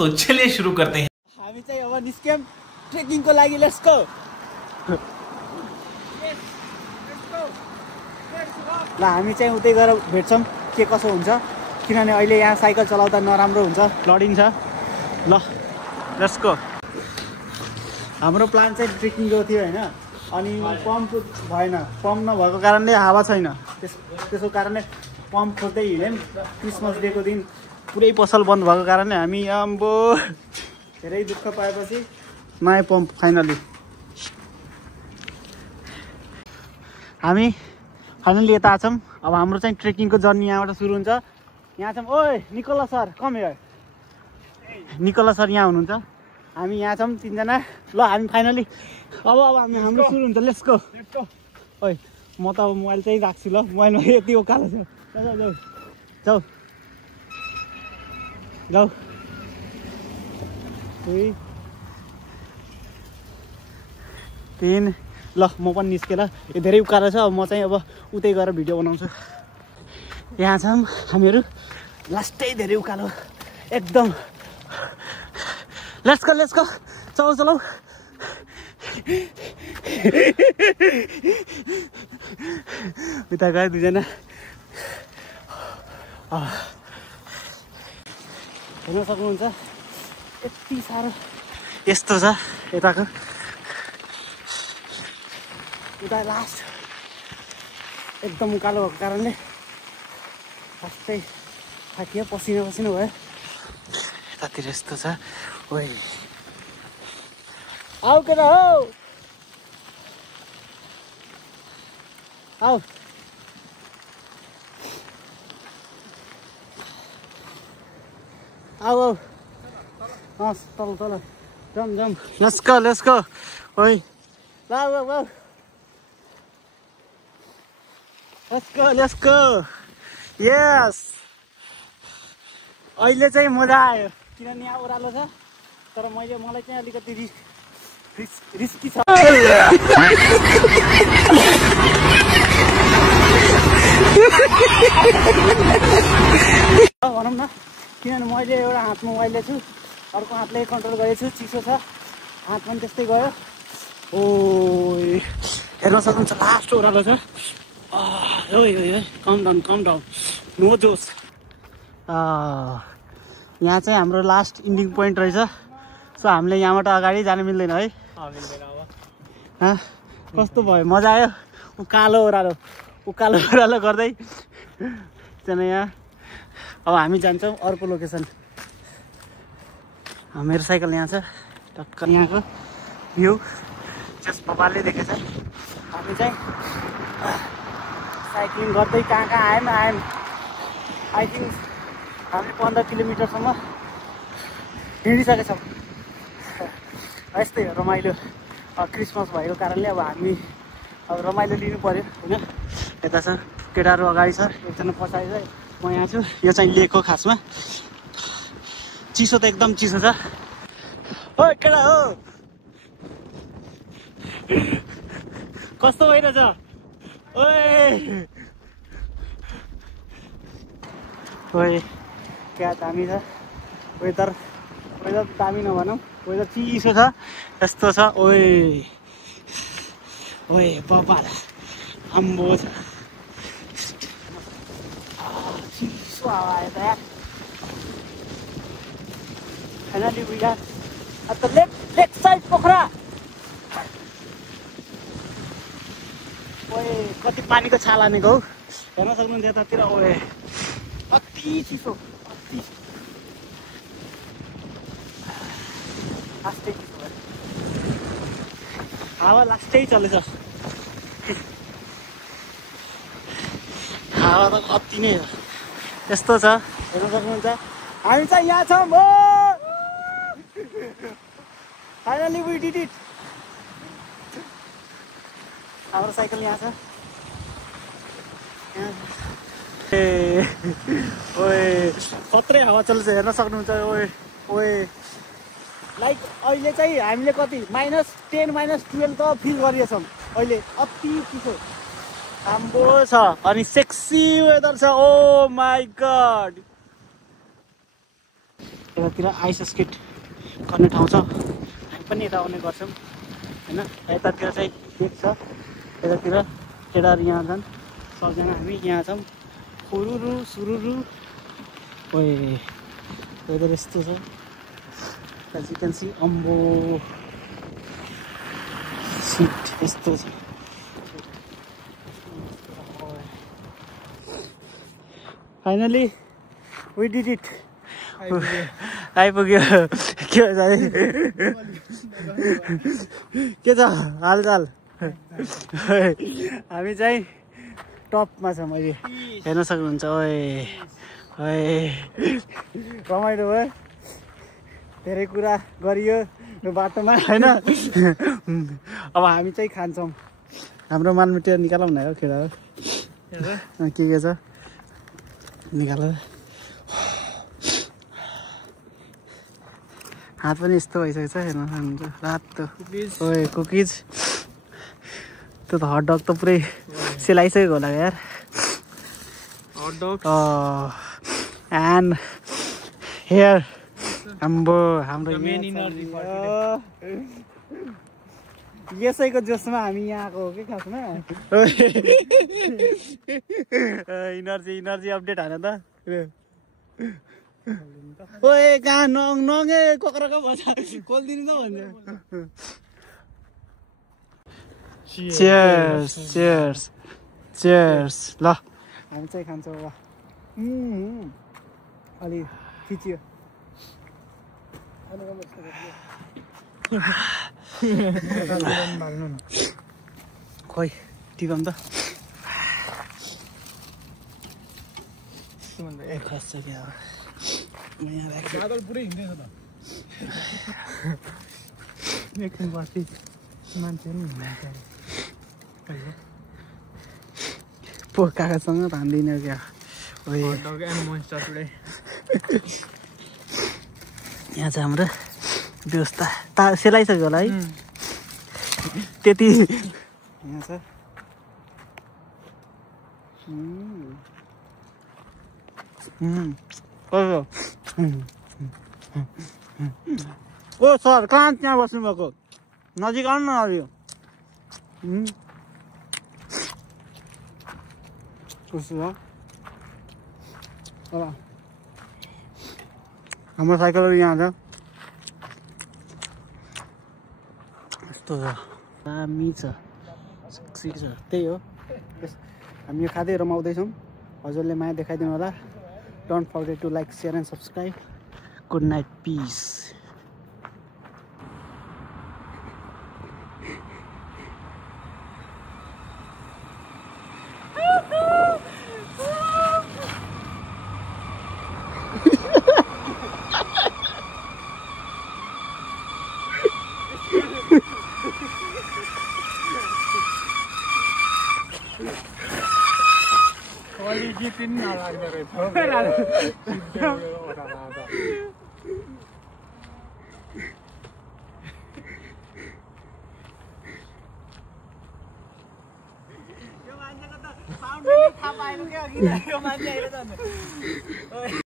तो चलिए शुरू करते हैं। हामी चाहिँ अब निस्क्यौं ट्रेकिङको लागि। Let's go. ल हामी चाहिँ उतै गएर भेट्छौँ के कसो हुन्छ, किनभने अहिले यहाँ साइकल चलाउँदा नराम्रो हुन्छ, लडिन्छ। ल लेट्स गो। हाम्रो प्लान चाहिँ ट्रेकिङको थियो होइन, अनि पम्प भएन। पम्प नभएको कारणले हावा छैन, त्यसको कारणले पम्प खोज्दै हिँड्यौँ। क्रिसमस डेको दिन पुरै पसल बन्द भएको कारणले हामी आम्बो धेरै दुःख पाएपछि नयाँ पम्प फाइनली हामी यता छौँ। अब हाम्रो चाहिँ ट्रेकिङको जर्नी यहाँबाट सुरु हुन्छ। यहाँ छौँ। ओए Nicola sir come here. Nicola sir यहाँ हुनुहुन्छ, हामी यहाँ छौँ तिनजना। ल हामी फाइनली अब हाम्रो सुरु हुन्छ। Let's go. ओए म त अब मोबाइल चाहिँ राख्छु। ल मोबाइलमा यति उकालो छ। जाऊ जाऊ जाऊ जाऊ। 2 3 ल म पनि निस्केँ। ल यो धेरै उकालो छ। अब म चाहिँ अब उतै गएर भिडियो बनाउँछु। यहाँ छौँ हामीहरू। लास्टै धेरै उकालो एकदम। लेट्स गो चलाउ चलाउ। उता गयो दुईजना। हेर्न सक्नुहुन्छ यति साह्रो यस्तो छ यताको। उता लास्ट एकदम उकालो भएको कारणले फर्स्टै थाकियो, पसिना भयो। यतातिर यस्तो छ। ओइ आऊ केटा हौ, आऊ। आऊ हस् तल जम। Let's go. ओइ ल आऊ। Let's go. यस अहिले चाहिँ मजा आयो, किनभने यहाँ ओह्रालो छ। तर मलाई चाहिँ अलिकति रिस्की छ। भनौँ न, किनभने मैले एउटा हातमा मोबाइल छु, अर्को हातले कन्ट्रोल गरेको छु। चिसो छ, हात पनि त्यस्तै गयो। ओ हेर्न सक्नुहुन्छ लास्ट ओह्रालो छ। कम डाउन नो जोस। यहाँ चाहिँ हाम्रो लास्ट इन्डिङ पोइन्ट रहेछ। सो हामीले यहाँबाट अगाडि जानु मिल्दैन है। कस्तो भयो, मजा आयो। उकालो ओह्रालो गर्दै चाहिँ यहाँ। अब हामी जान्छौँ अर्को लोकेसन। मेरो साइकल यहाँ छ, टक्क यहाँको भ्यू जस पपालले देखेछ। हामी चाहिँ साइक्लिङ गर्दै कहाँ आयौँ। आई थिङ्क हामी 15 किलोमिटरसम्म हिँडिसकेछौँ। यस्तै हो रमाइलो। क्रिसमस भएको कारणले अब हामी रमाइलो लिनु पर्यो होइन। यता छ केटाहरू अगाडि छ, एकजना पछाडि छ, म यहाँ छु। यो चाहिँ लेक हो खासमा। चिसो त एकदम चिसो छ। ओ केटा हो, कस्तो भइरहेछ? ओए क्या दामी छ वेदर दामी नभनौँ, वेदर चिसो छ यस्तो छ। ओए बबाल आम्बो छ, चिसो हावा आयो त यार। Finally we are at the left side Pokhara. ओए कति पानीको छाल हानेको हौ, हेर्न सक्नुहुन्छ यतातिर। ओए अति चिसो, लास्टै चिसो भयो। हावा लास्टै चलेछ, हावा त अति नै हो। यस्तो छ हेर्न सक्नुहुन्छ। हामी चाहिँ यहाँ छौँ। Finally we did it. हाम्रो साइकल यहाँ छ। ओए कत्रै हावा चल्छ हेर्न सक्नुहुन्छ। ओए लाइक अहिले चाहिँ हामीले कति -10 -12 त फिल गरिएछौँ अहिले। अति चिसो आम्बो छ अनि सेक्सी वेदर छ। ओ माई गड यतातिर आइस स्केट गर्ने ठाउँ छ, हामी पनि यता आउने गर्छौँ होइन। यतातिर चाहिँ लेक छ, यतातिर केटाहरू यहाँ छन्, सबजना हामी यहाँ छौँ। फुरुरु सुरुरु ओए वेदर यस्तो छ एज यु क्यान सी। अम्बो सिट यस्तो छ। फाइनली वी डिड इट, आइपुग्यो। के छ हालचाल? हामी चाहिँ टपमा छौँ अहिले, हेर्न सक्नुहुन्छ। ओए ओए रमाइलो भयो, धेरै कुरा गरियो यो बाटोमा होइन। अब हामी चाहिँ खान्छौँ, हाम्रो मालमिटेर निकालौँ न हो केटा के छ निकाल। हात पनि यस्तो भइसकेको छ, हेर्न सक्नुहुन्छ रातो। ओए कुकिज, त्यो त हटडग त पुरै सेलाइसकेको होला यार। हटडग एन्ड हेयर हाम्रो यसैको जोसमा हामी यहाँ आएको हो कि खासमा। इनर्जी अपडेट हान त। ओए कहाँ नङे कोक्राको भन्छ, खोलिदिनु त भन्छ। Cheers cheers cheers. ल हामी चाहिँ खान्छौँ। ल अलि खिच्यो खोइ टिपम त खस्छ क्या पुरै हिँड्दैछ त। एकछिन पछि मान्छे पो काकासँग धान्दिनँ क्या। यहाँ चाहिँ हाम्रो व्यवस्था सेलाइसक्यो होला है त्यति। यहाँ छ ओ सर कहाँ त्यहाँ बस्नुभएको, नजिक आउनु न नजिक। कस्तो छ हाम्रो साइकलहरू यहाँ छ यस्तो छ, दामी छ, सेक्सी छ। त्यही हो, हामी यो खाँदै रमाउँदैछौँ। हजुरले माया देखाइदिनु होला। Don't forget to like share and subscribe. Good night, peace. यो मान्छेको त साउन्ड थाहा पाएन क्या, यो मान्छे आएर